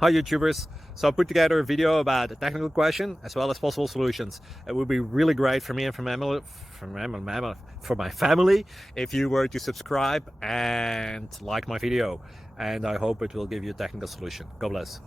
Hi YouTubers! So I put together a video about a technical question as well as possible solutions. It would be really great for me and for my family if you were to subscribe and like my video, and I hope it will give you a technical solution. God bless.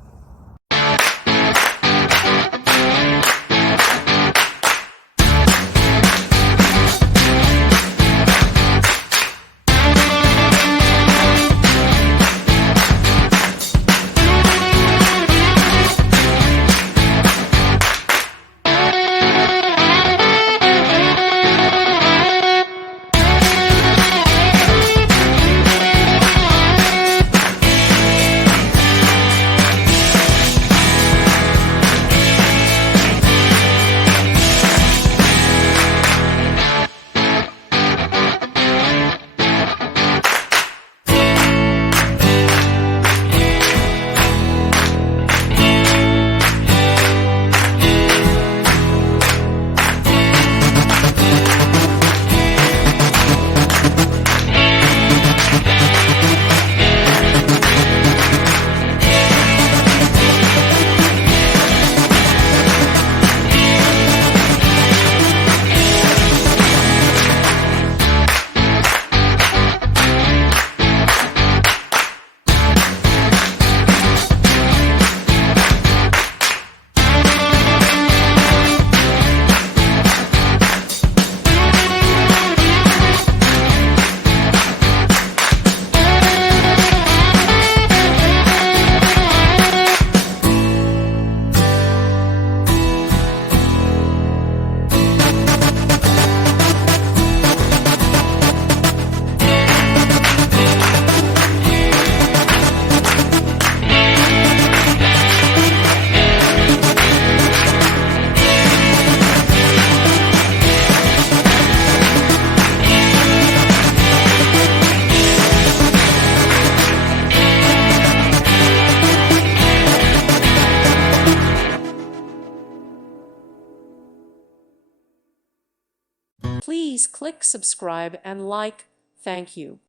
Please click subscribe and like. Thank you.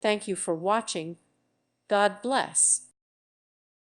Thank you for watching. God bless.